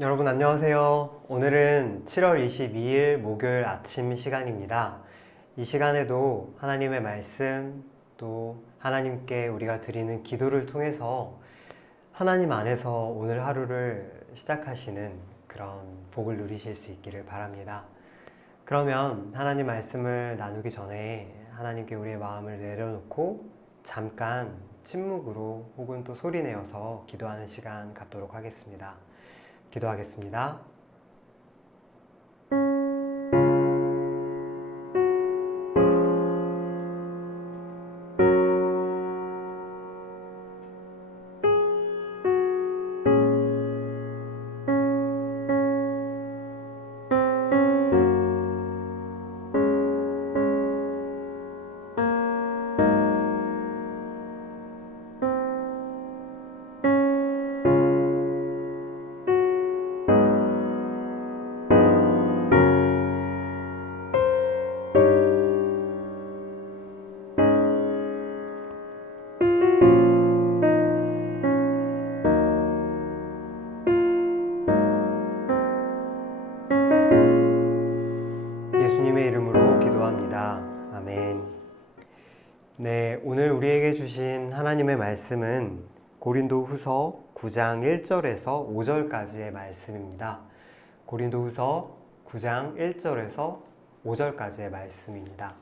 여러분 안녕하세요. 오늘은 7월 22일 목요일 아침 시간입니다. 이 시간에도 하나님의 말씀 또 하나님께 우리가 드리는 기도를 통해서 하나님 안에서 오늘 하루를 시작하시는 그런 복을 누리실 수 있기를 바랍니다. 그러면 하나님 말씀을 나누기 전에 하나님께 우리의 마음을 내려놓고 잠깐 침묵으로 혹은 또 소리 내어서 기도하는 시간 갖도록 하겠습니다. 기도하겠습니다. 예수님의 이름으로 기도합니다. 아멘. 네, 오늘 우리에게 주신 하나님의 말씀은 고린도후서 9장 1절에서 5절까지의 말씀입니다. 고린도후서 9장 1절에서 5절까지의 말씀입니다.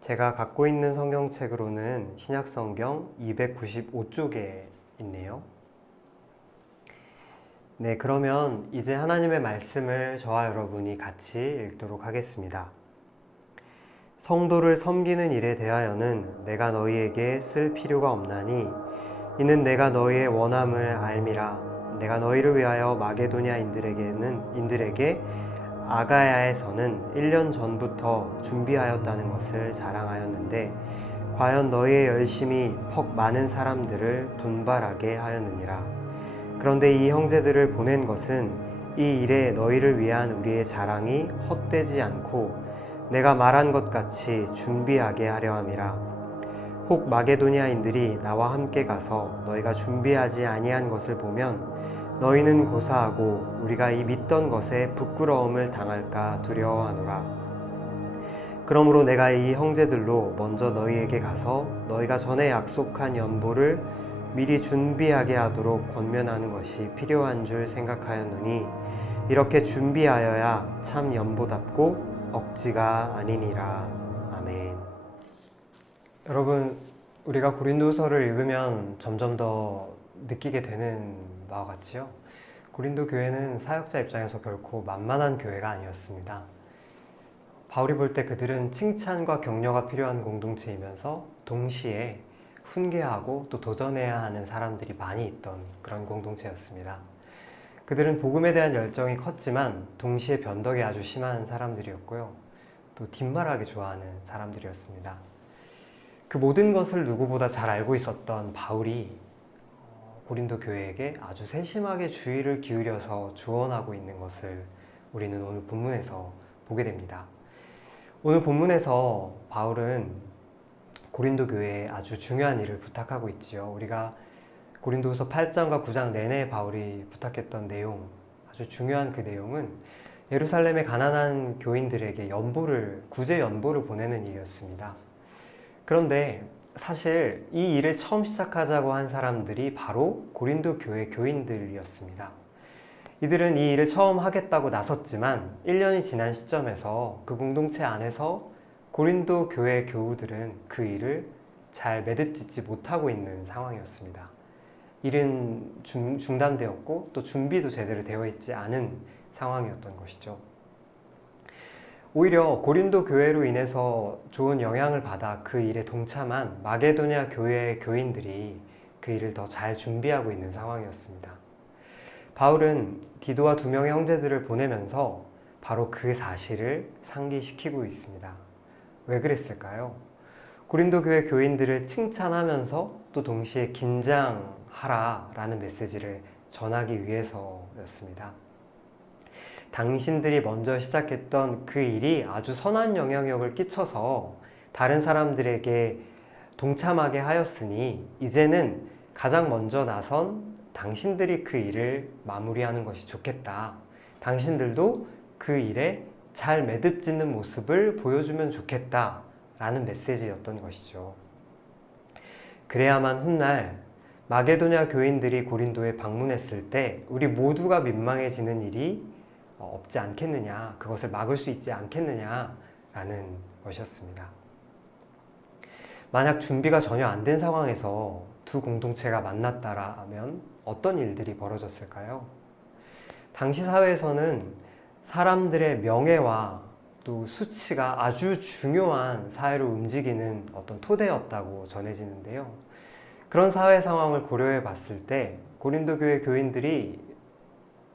제가 갖고 있는 성경책으로는 신약성경 295쪽에 있네요. 네, 그러면 이제 하나님의 말씀을 저와 여러분이 같이 읽도록 하겠습니다. 성도를 섬기는 일에 대하여는 내가 너희에게 쓸 필요가 없나니 이는 내가 너희의 원함을 알미라. 내가 너희를 위하여 마게도냐인들에게 아가야에서는 1년 전부터 준비하였다는 것을 자랑하였는데 과연 너희의 열심이 퍽 많은 사람들을 분발하게 하였느니라. 그런데 이 형제들을 보낸 것은 이 일에 너희를 위한 우리의 자랑이 헛되지 않고 내가 말한 것 같이 준비하게 하려 함이라. 혹 마게도냐인들이 나와 함께 가서 너희가 준비하지 아니한 것을 보면 너희는 고사하고 우리가 이 믿던 것에 부끄러움을 당할까 두려워하노라. 그러므로 내가 이 형제들로 먼저 너희에게 가서 너희가 전에 약속한 연보를 미리 준비하게 하도록 권면하는 것이 필요한 줄 생각하였노니 이렇게 준비하여야 참 연보답고 억지가 아니니라. 아멘. 여러분, 우리가 고린도서를 읽으면 점점 더 느끼게 되는 바와 같지요? 고린도 교회는 사역자 입장에서 결코 만만한 교회가 아니었습니다. 바울이 볼 때 그들은 칭찬과 격려가 필요한 공동체이면서 동시에 훈계하고 또 도전해야 하는 사람들이 많이 있던 그런 공동체였습니다. 그들은 복음에 대한 열정이 컸지만 동시에 변덕이 아주 심한 사람들이었고요. 또 뒷말하기 좋아하는 사람들이었습니다. 그 모든 것을 누구보다 잘 알고 있었던 바울이 고린도 교회에게 아주 세심하게 주의를 기울여서 조언하고 있는 것을 우리는 오늘 본문에서 보게 됩니다. 오늘 본문에서 바울은 고린도 교회에 아주 중요한 일을 부탁하고 있지요. 우리가 고린도후서 8장과 9장 내내 바울이 부탁했던 내용, 아주 중요한 그 내용은 예루살렘의 가난한 교인들에게 구제 연보를 보내는 일이었습니다. 그런데 사실 이 일을 처음 시작하자고 한 사람들이 바로 고린도 교회 교인들이었습니다. 이들은 이 일을 처음 하겠다고 나섰지만 1년이 지난 시점에서 그 공동체 안에서 고린도 교회 교우들은 그 일을 잘 매듭짓지 못하고 있는 상황이었습니다. 일은 중단되었고 또 준비도 제대로 되어 있지 않은 상황이었던 것이죠. 오히려 고린도 교회로 인해서 좋은 영향을 받아 그 일에 동참한 마게도냐 교회의 교인들이 그 일을 더 잘 준비하고 있는 상황이었습니다. 바울은 디도와 2명의 형제들을 보내면서 바로 그 사실을 상기시키고 있습니다. 왜 그랬을까요? 고린도 교회 교인들을 칭찬하면서 또 동시에 긴장하라 라는 메시지를 전하기 위해서였습니다. 당신들이 먼저 시작했던 그 일이 아주 선한 영향력을 끼쳐서 다른 사람들에게 동참하게 하였으니 이제는 가장 먼저 나선 당신들이 그 일을 마무리하는 것이 좋겠다. 당신들도 그 일에 잘 매듭 짓는 모습을 보여주면 좋겠다. 라는 메시지였던 것이죠. 그래야만 훗날 마게도냐 교인들이 고린도에 방문했을 때 우리 모두가 민망해지는 일이 없지 않겠느냐, 그것을 막을 수 있지 않겠느냐라는 것이었습니다. 만약 준비가 전혀 안 된 상황에서 두 공동체가 만났다라면 어떤 일들이 벌어졌을까요? 당시 사회에서는 사람들의 명예와 또 수치가 아주 중요한 사회로 움직이는 어떤 토대였다고 전해지는데요. 그런 사회 상황을 고려해 봤을 때 고린도 교회 교인들이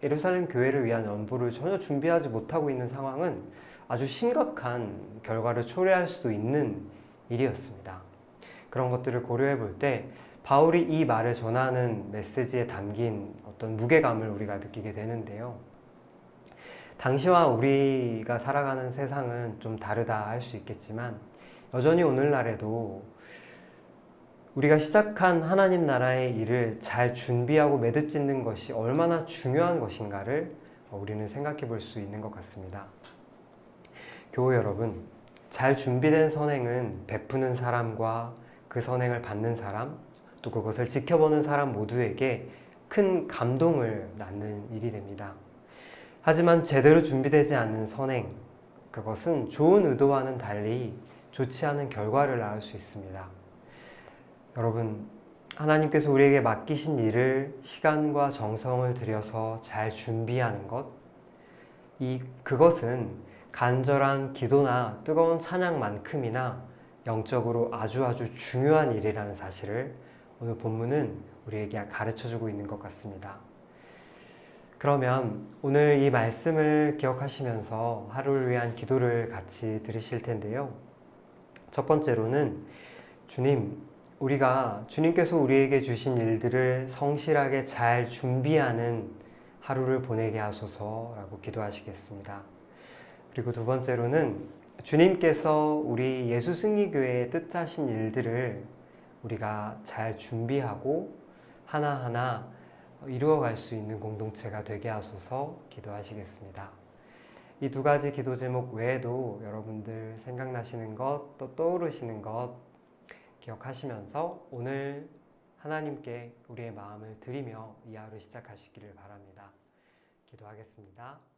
예루살렘 교회를 위한 연보를 전혀 준비하지 못하고 있는 상황은 아주 심각한 결과를 초래할 수도 있는 일이었습니다. 그런 것들을 고려해 볼 때 바울이 이 말을 전하는 메시지에 담긴 어떤 무게감을 우리가 느끼게 되는데요. 당시와 우리가 살아가는 세상은 좀 다르다 할 수 있겠지만 여전히 오늘날에도 우리가 시작한 하나님 나라의 일을 잘 준비하고 매듭 짓는 것이 얼마나 중요한 것인가를 우리는 생각해 볼 수 있는 것 같습니다. 교우 여러분, 잘 준비된 선행은 베푸는 사람과 그 선행을 받는 사람, 또 그것을 지켜보는 사람 모두에게 큰 감동을 낳는 일이 됩니다. 하지만 제대로 준비되지 않는 선행, 그것은 좋은 의도와는 달리 좋지 않은 결과를 낳을 수 있습니다. 여러분, 하나님께서 우리에게 맡기신 일을 시간과 정성을 들여서 잘 준비하는 것, 그것은 간절한 기도나 뜨거운 찬양만큼이나 영적으로 아주 중요한 일이라는 사실을 오늘 본문은 우리에게 가르쳐주고 있는 것 같습니다. 그러면 오늘 이 말씀을 기억하시면서 하루를 위한 기도를 같이 드리실 텐데요. 첫 번째로는 주님께서 우리에게 주신 일들을 성실하게 잘 준비하는 하루를 보내게 하소서라고 기도하시겠습니다. 그리고 두 번째로는 주님께서 우리 예수승리교회의 뜻하신 일들을 우리가 잘 준비하고 하나하나 이루어갈 수 있는 공동체가 되게 하소서 기도하시겠습니다. 이 두 가지 기도 제목 외에도 여러분들 생각나시는 것, 또 떠오르시는 것 기억하시면서 오늘 하나님께 우리의 마음을 드리며 이 하루 시작하시기를 바랍니다. 기도하겠습니다.